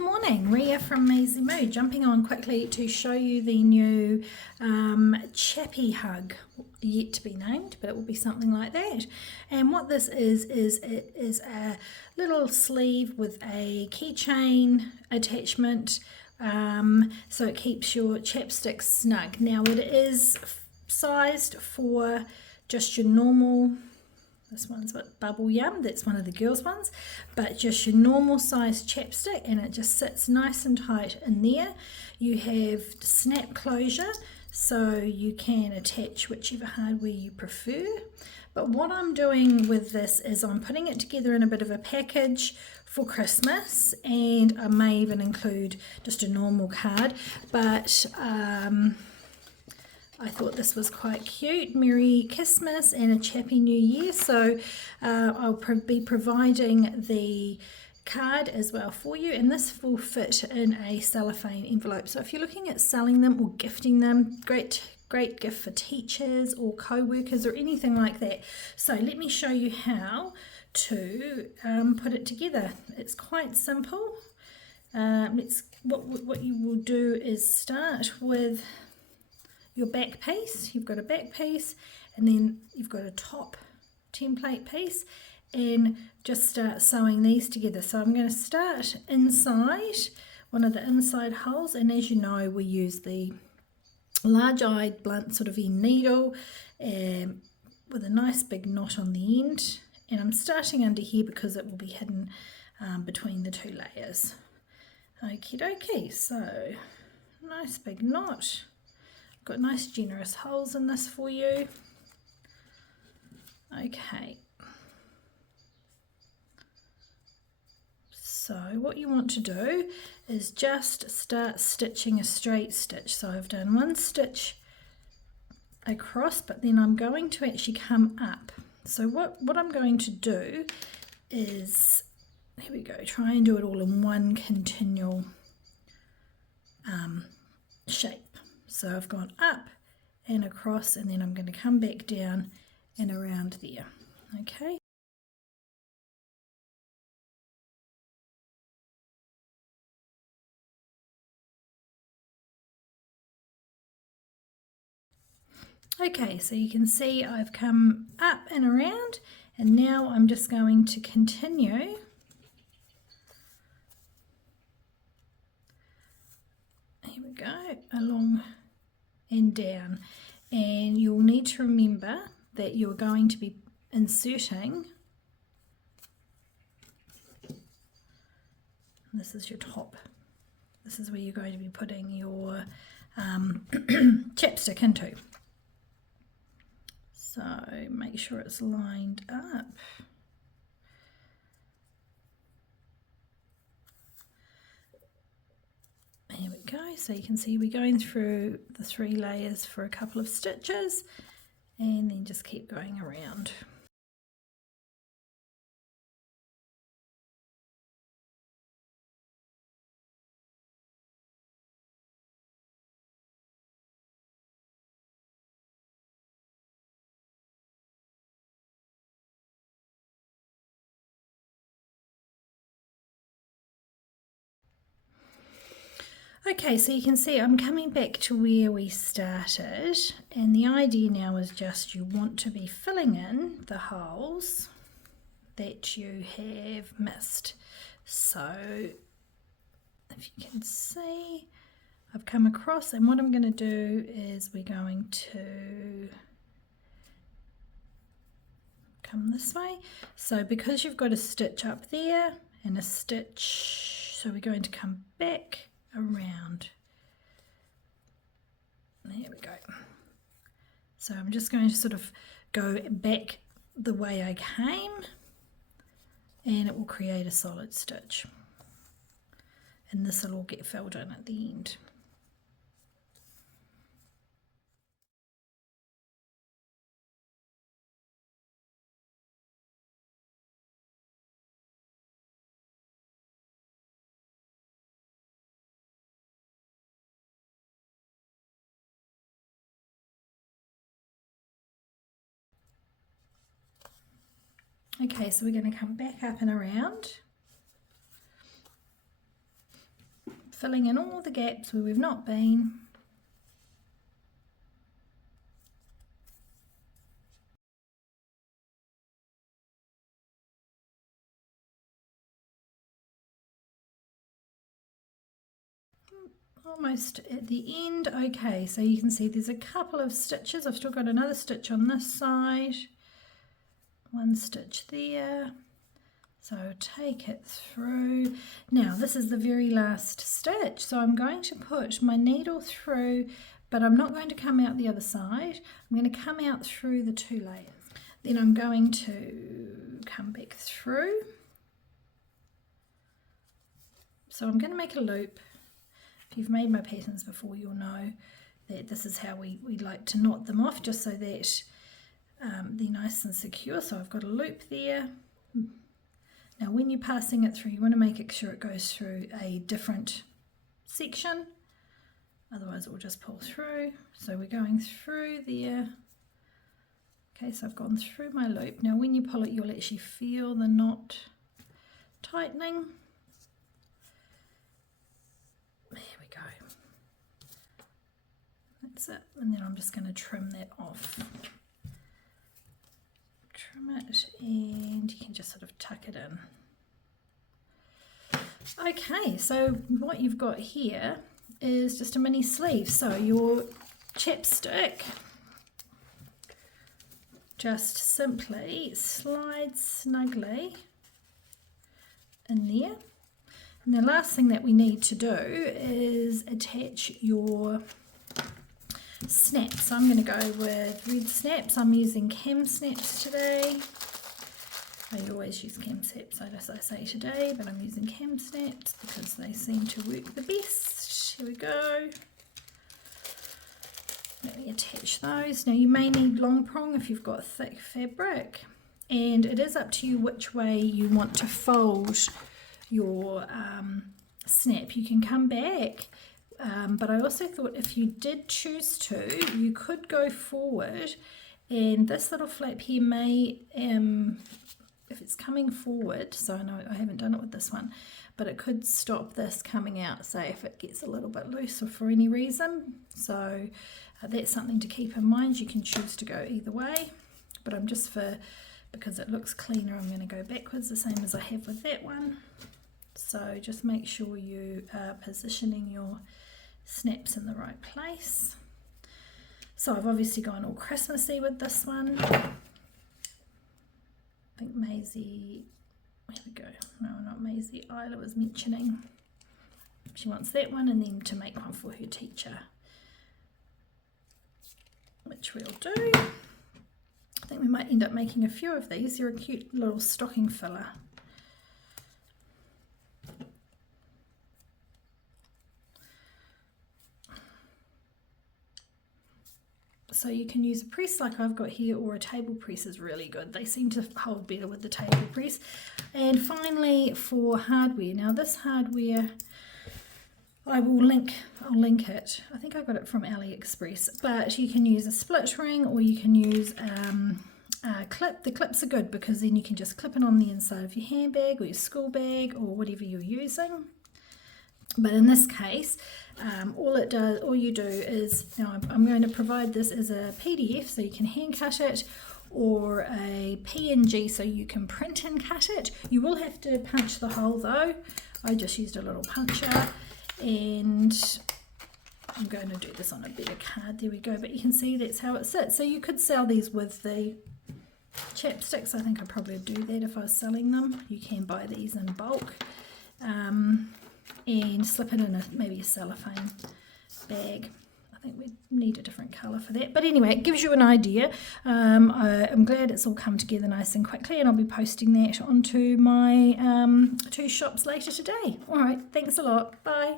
morning, Ria from Maisie Moo, jumping on quickly to show you the new Chappy Hug, yet to be named, but it will be something like that. And what this is it is a little sleeve with a keychain attachment, so it keeps your chapstick snug. Now it is sized for just your normal. This one's got Bubble Yum, that's one of the girls' ones, but just your normal size chapstick, and it just sits nice and tight in there. You have snap closure, so you can attach whichever hardware you prefer. But what I'm doing with this is I'm putting it together in a bit of a package for Christmas, and I may even include just a normal card, but I thought this was quite cute. Merry Christmas and a Chappy New Year. So I'll be providing the card as well for you, and this will fit in a cellophane envelope. So if you're looking at selling them or gifting them, great gift for teachers or co-workers or anything like that. So let me show you how to put it together. It's quite simple. What you will do is start with your back piece. You've got a back piece, and then you've got a top template piece, and just start sewing these together. So I'm going to start inside one of the inside holes, and as you know, we use the large-eyed blunt sort of end needle with a nice big knot on the end, and I'm starting under here because it will be hidden between the two layers. Okie dokie, so nice big knot. Got nice generous holes in this for you. Okay, so what you want to do is just start stitching a straight stitch. So I've done one stitch across, but then I'm going to actually come up. So what I'm going to do is, here we go, try and do it all in one continual shape. So I've gone up and across, and then I'm going to come back down and around there. Okay. Okay, so you can see I've come up and around, and now I'm just going to continue here we go, along and down, and you'll need to remember that you're going to be inserting, this is your top, this is where you're going to be putting your chapstick into. So make sure it's lined up. Here we go, so you can see we're going through the 3 layers for a couple of stitches, and then just keep going around. Okay, so you can see I'm coming back to where we started, and the idea now is just you want to be filling in the holes that you have missed. So if you can see, I've come across, and what I'm going to do is we're going to come this way. So because you've got a stitch up there and a stitch, so we're going to come back around. There we go. So I'm just going to sort of go back the way I came, and it will create a solid stitch, and this will all get filled in at the end. Okay, so we're going to come back up and around, filling in all the gaps where we've not been. Almost at the end. Okay, so you can see there's a couple of stitches. I've still got another stitch on this side, one stitch there, so take it through. Now this is the very last stitch, so I'm going to put my needle through, but I'm not going to come out the other side. I'm going to come out through the 2 layers. Then I'm going to come back through. So I'm going to make a loop. If you've made my patterns before, you'll know that this is how we like to knot them off, just so that they're nice and secure. So I've got a loop there. Now when you're passing it through, you want to make sure it goes through a different section, otherwise it will just pull through. So we're going through there. Okay, so I've gone through my loop. Now when you pull it, you'll actually feel the knot tightening. There we go. That's it. And then I'm just going to trim that off. Trim it, and you can just sort of tuck it in. Okay, so what you've got here is just a mini sleeve. So your chapstick just simply slides snugly in there. And the last thing that we need to do is attach your snaps. So I'm going to go with red snaps. I'm using cam snaps today. I always use cam snaps, as I say today, but I'm using cam snaps because they seem to work the best. Here we go. Let me attach those. Now you may need long prong if you've got thick fabric, and it is up to you which way you want to fold your snap. You can come back, but I also thought if you did choose to, you could go forward, and this little flap here may, if it's coming forward, so I know I haven't done it with this one, but it could stop this coming out, say if it gets a little bit loose or for any reason. So that's something to keep in mind. You can choose to go either way, but I'm just because it looks cleaner, I'm going to go backwards the same as I have with that one. So just make sure you are positioning your snaps in the right place. So I've obviously gone all Christmassy with this one. I think Maisie, there we go, no, not Maisie, Isla was mentioning she wants that one, and then to make one for her teacher, which we'll do. I think we might end up making a few of these. They're a cute little stocking filler. So you can use a press like I've got here, or a table press is really good. They seem to hold better with the table press. And finally for hardware. Now this hardware, I'll link it. I think I got it from AliExpress, but you can use a split ring, or you can use a clip. The clips are good because then you can just clip it on the inside of your handbag or your school bag or whatever you're using. But in this case, all you do is, now I'm going to provide this as a PDF so you can hand cut it, or a PNG so you can print and cut it. You will have to punch the hole though. I just used a little puncher, and I'm going to do this on a better card. There we go, but you can see that's how it sits. So you could sell these with the chapsticks. I think I'd probably do that if I was selling them. You can buy these in bulk. And slip it in maybe a cellophane bag. I think we need a different colour for that. But anyway, it gives you an idea. I'm glad it's all come together nice and quickly, and I'll be posting that onto my 2 shops later today. All right, thanks a lot. Bye.